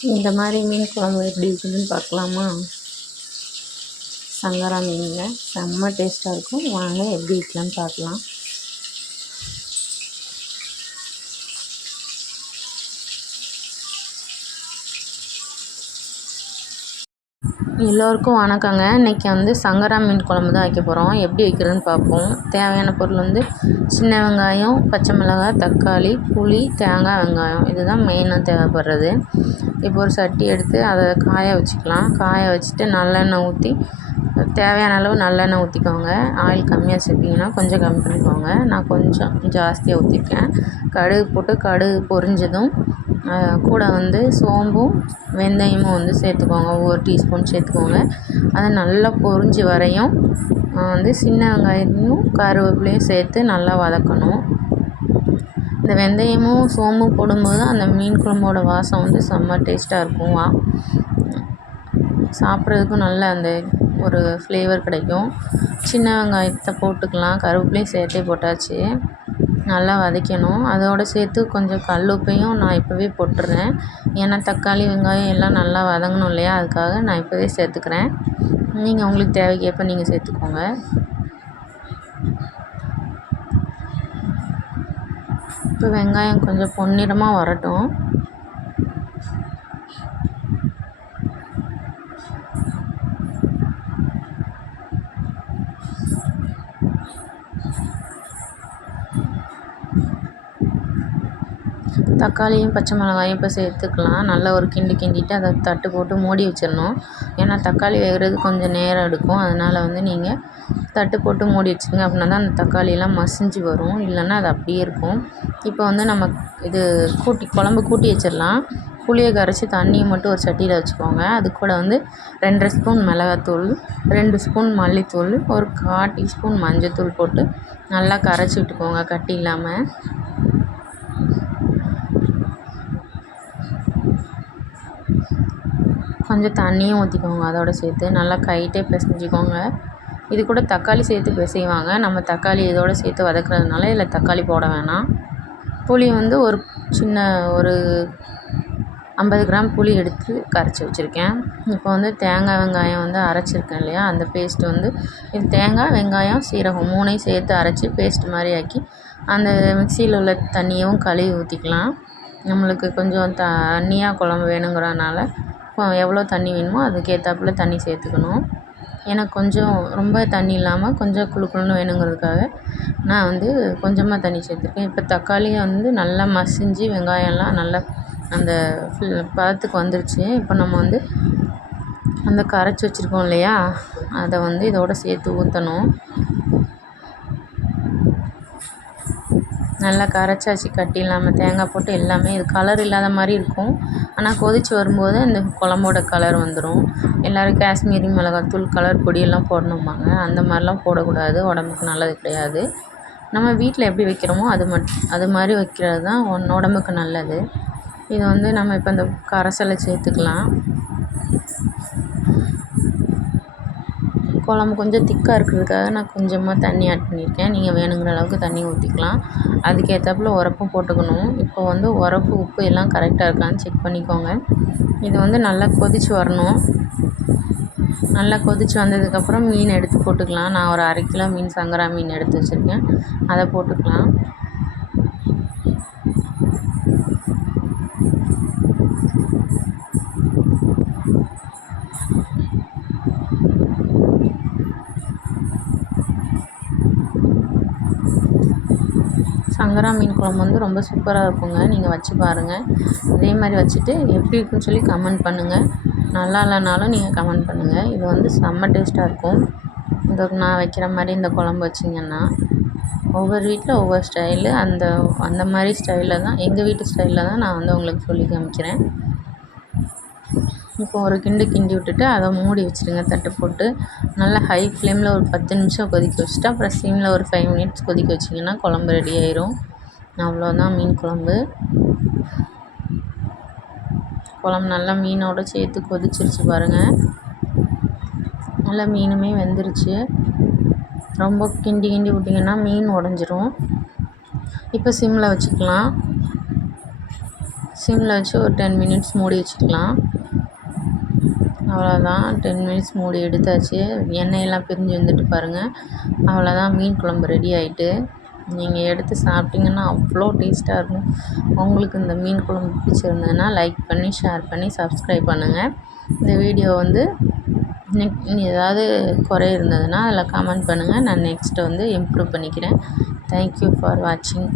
இந்த மாதிரி மீன் குழம்பு எப்படி இருக்குதுன்னு பார்க்கலாமா? சங்கரா மீனில் செம்ம டேஸ்ட்டாக இருக்கும். வாங்க எப்படி இருக்கலாம்னு பார்க்கலாம். எல்லோருக்கும் வணக்கங்க. இன்றைக்கி வந்து சங்கரா மீன் குழம்பு தான் வைக்க போகிறோம் எப்படி வைக்கிறதுன்னு பார்ப்போம். தேவையான பொருள் வந்து சின்ன வெங்காயம் பச்சை மிளகாய் தக்காளி புளி தேங்காய் வெங்காயம். இதுதான் மெயினாக தேவைப்படுறது. இப்போ ஒரு சட்டி எடுத்து அதை காய வச்சுக்கலாம். காய வச்சுட்டு நல்லெண்ணெய் ஊற்றி தேவையான அளவு நல்லெண்ணெய் ஊற்றிக்கோங்க ஆயில் கம்மியாக சேர்த்திங்கன்னா கொஞ்சம் கம்மி பண்ணிக்கோங்க. நான் கொஞ்சம் ஜாஸ்தியாக ஊற்றிருக்கேன் கடுகு போட்டு கடுகு பொரிஞ்சதும் கூட வந்து சோம்பும் வெந்தயமும் வந்து சேர்த்துக்கோங்க. ஒவ்வொரு டீஸ்பூன் சேர்த்துக்கோங்க. அதை நல்லா பொரிஞ்சு வரையும் வந்து சின்ன வெங்காயத்தையும் கருவேப்பிலையும் சேர்த்து நல்லா வதக்கணும். இந்த வெந்தயமும் சோம்பும் போடும்போது அந்த மீன் குழம்போட வாசம் வந்து செம்ம டேஸ்ட்டாக இருக்கும். சாப்பிட்றதுக்கும் நல்ல அந்த ஒரு ஃப்ளேவர் கிடைக்கும். சின்ன வெங்காயத்தை போட்டுக்கலாம். கருவேப்பிலையும் சேர்த்தே போட்டாச்சு. நல்லா வதக்கணும். அதோடு சேர்த்து கொஞ்சம் கல் உப்பையும் நான் இப்போவே போட்டுடுறேன் ஏன்னா தக்காளி வெங்காயம் எல்லாம் நல்லா வதங்கணும் இல்லையா? அதுக்காக நான் இப்போவே சேர்த்துக்கிறேன். நீங்கள் உங்களுக்கு தேவைக்கேற்ப நீங்கள் சேர்த்துக்கோங்க. இப்போ வெங்காயம் கொஞ்சம் பொன்னிறமாக வரட்டும். தக்காளியும் பச்சை மிளகாயும் இப்போ சேர்த்துக்கலாம். நல்லா ஒரு கிண்டு கிண்டிட்டு அதை தட்டு போட்டு மூடி வச்சிடணும். ஏன்னா தக்காளி வேகிறது கொஞ்சம் நேரம் எடுக்கும். அதனால் வந்து நீங்கள் தட்டு போட்டு மூடி வச்சுங்க அப்படின்னா தான் அந்த தக்காளியெல்லாம் மசிஞ்சு வரும். இல்லைன்னா அது அப்படியே இருக்கும். இப்போ வந்து நம்ம இது கூட்டி குழம்பு கூட்டி வச்சிடலாம். புளியை கரைச்சி தண்ணியை மட்டும் ஒரு சட்டியில் வச்சுக்கோங்க. அது கூட வந்து ரெண்டரை ஸ்பூன் மிளகாத்தூள் ரெண்டு ஸ்பூன் மல்லித்தூள் ஒரு கால் டீஸ்பூன் மஞ்சத்தூள் போட்டு நல்லா கரைச்சி விட்டுக்கோங்க கட்டி இல்லாமல் கொஞ்சம் தண்ணியும் ஊற்றிக்கோங்க அதோடு சேர்த்து. நல்லா கைட்டே பிசைஞ்சிக்கோங்க. இது கூட தக்காளி சேர்த்து பிசைவாங்க. நம்ம தக்காளி இதோடு சேர்த்து வதக்குறதுனால இதில் தக்காளி போட வேணாம். புளி வந்து ஒரு சின்ன ஒரு ஐம்பது கிராம் புளி எடுத்து கரைச்சி வச்சுருக்கேன். இப்போ வந்து தேங்காய் வெங்காயம் வந்து அரைச்சிருக்கேன் இல்லையா? அந்த பேஸ்ட்டு வந்து இது தேங்காய் வெங்காயம் சீரகம் மூணையும் சேர்த்து அரைச்சி பேஸ்ட் மாதிரி ஆக்கி அந்த மிக்சியில் உள்ள தண்ணியும் கழுவி ஊற்றிக்கலாம் நம்மளுக்கு கொஞ்சம் தண்ணியாக குழம்பு வேணுங்கிறதுனால எவ்வளோ தண்ணி வேணுமோ அதுக்கேற்றாப்புல தண்ணி சேர்த்துக்கணும். எனக்கு கொஞ்சம் ரொம்ப தண்ணி இல்லாமல் கொஞ்சம் குளு குளுன்னு வேணுங்கிறதுக்காக நான் வந்து கொஞ்சமாக தண்ணி சேர்த்துருக்கேன். இப்போ தக்காளியை வந்து நல்லா மசிஞ்சு வெங்காயம்லாம் நல்லா அந்த பதத்துக்கு வந்துருச்சு. இப்போ நம்ம வந்து அந்த கரைச்சி வச்சுருக்கோம் இல்லையா? அதை வந்து இதோடு சேர்த்து ஊற்றணும் நல்லா கரைச்சாச்சு கட்டி இல்லாமல் தேங்காய் போட்டு எல்லாமே இது கலர் இல்லாத மாதிரி இருக்கும். ஆனால் கொதித்து வரும்போது இந்த குழம்போட கலர் வந்துடும் எல்லோரும் காஷ்மீரி மிளகாத்தூள் கலர் பொடியெல்லாம் போடணும்பாங்க. அந்த மாதிரிலாம் போடக்கூடாது. உடம்புக்கு நல்லது கிடையாது. நம்ம வீட்டில் எப்படி வைக்கிறோமோ அது மட் அது மாதிரி வைக்கிறது தான் ஒன் உடம்புக்கு நல்லது. இது வந்து நம்ம இப்போ இந்த கரைசலை சேர்த்துக்கலாம். குழம்பு கொஞ்சம் திக்காக இருக்கிறதுக்காக நான் கொஞ்சமாக தண்ணி ஆட் பண்ணியிருக்கேன். நீங்கள் வேணுங்கிற அளவுக்கு தண்ணி ஊற்றிக்கலாம் அதுக்கேற்றாப்புல உரப்பும் போட்டுக்கணும். இப்போ வந்து உரப்பு உப்பு எல்லாம் கரெக்டாக இருக்கான்னு செக் பண்ணிக்கோங்க. இது வந்து நல்லா கொதித்து வரணும். நல்லா கொதித்து வந்ததுக்கப்புறம் மீன் எடுத்து போட்டுக்கலாம். நான் ஒரு அரை கிலோ மீன் சங்கரா மீன் எடுத்து வச்சுருக்கேன். அதை போட்டுக்கலாம். சங்கரா மீன் குழம்பு வந்து ரொம்ப சூப்பராக இருக்குங்க. நீங்கள் வச்சு பாருங்கள் அதே மாதிரி வச்சுட்டு எப்படி இருக்குன்னு சொல்லி கமெண்ட் பண்ணுங்கள் நல்லா இல்லைனாலும் நீங்கள் கமெண்ட் பண்ணுங்கள் இது வந்து செம்ம டேஸ்ட்டாக இருக்கும். இந்த நான் வைக்கிற மாதிரி இந்த குழம்பு வச்சிங்கன்னா ஒவ்வொரு வீட்டில் ஒவ்வொரு ஸ்டைலு அந்த அந்த மாதிரி ஸ்டைலில் தான் எங்கள் வீட்டு ஸ்டைலில் தான் நான் வந்து உங்களுக்கு சொல்லி காமிக்கிறேன். இப்போ ஒரு கிண்டு கிண்டி விட்டுட்டு அதை மூடி வச்சுருங்க தட்டு போட்டு. நல்லா ஹை ஃப்ளேமில் ஒரு பத்து நிமிஷம் கொதிக்க வச்சுட்டு அப்புறம் சிம்மில் ஒரு ஃபைவ் மினிட்ஸ் கொதிக்க வச்சிங்கன்னா குழம்பு ரெடி ஆயிரும். அவ்வளோதான் மீன் குழம்பு. குழம்பு நல்லா மீனோடு சேர்த்து கொதிச்சிருச்சு பாருங்கள் நல்லா மீனுமே வெந்துருச்சு. ரொம்ப கிண்டி கிண்டி விட்டிங்கன்னா மீன் உடஞ்சிரும். இப்போ சிம்மில் வச்சுக்கலாம். சிம்மில் வச்சு ஒரு டென் மினிட்ஸ் மூடி வச்சுக்கலாம். அவ்வளோதான் டென் மினிட்ஸ் மூடி எடுத்தாச்சு. எண்ணெயெல்லாம் பிரிஞ்சு வந்துட்டு பாருங்கள் அவ்வளோதான் மீன் குழம்பு ரெடி ஆகிட்டு நீங்கள் எடுத்து சாப்பிட்டிங்கன்னா அவ்வளோ டேஸ்ட்டாக இருக்கும். உங்களுக்கு இந்த மீன் குழம்பு பிடிச்சிருந்ததுன்னா லைக் பண்ணி ஷேர் பண்ணி சப்ஸ்கிரைப் பண்ணுங்கள் இந்த வீடியோ வந்து ஏதாவது குறை இருந்ததுன்னா அதில் கமெண்ட் பண்ணுங்கள் நான் நெக்ஸ்ட்டு வந்து இம்ப்ரூவ் பண்ணிக்கிறேன். தேங்க்யூ ஃபார் வாட்சிங்